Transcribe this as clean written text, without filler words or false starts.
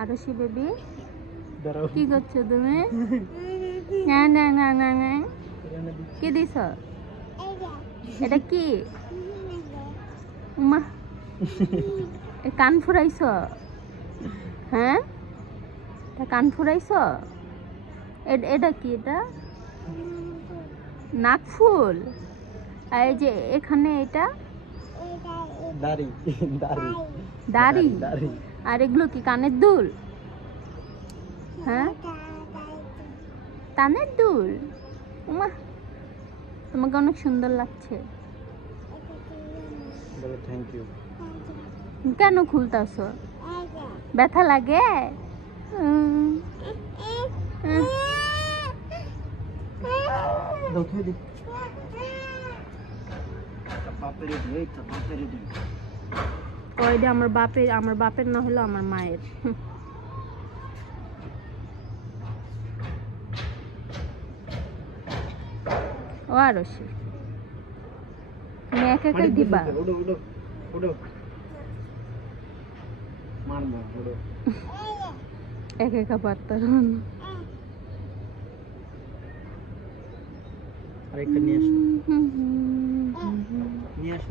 আরশি baby দাঁড়াও। কি করছো তুমি? না না না না না কি দিছ? এটা কি? উমা এ কান ফুরাইছ? হ্যাঁ এটা কান ফুরাইছ? এটা কি? এটা নাকফুল। আর এই যে এখানে এটা দাড়ি দাড়ি দাড়ি। দাড়ি। আর এগুলো কি কানের দুল? হ্যাঁ কানের দুল। উমা তোমাকে অনেক সুন্দর লাগছে। বলো থ্যাংক ইউ। কেন খুলতাছ? ব্যথা লাগে? উম, উম। দেখে দি বাপের দিয়ে তো বাপের দিয়ে ওই যে আমার বাপের না হলো আমার মায়ের। ও আরশি তুমি একা একাই দিবা? উড়ো উড়ো উড়ো মারমা উড়ো। একা একা পারতাম। আরেকটা নিয়ে আসো নিয়ে আসো।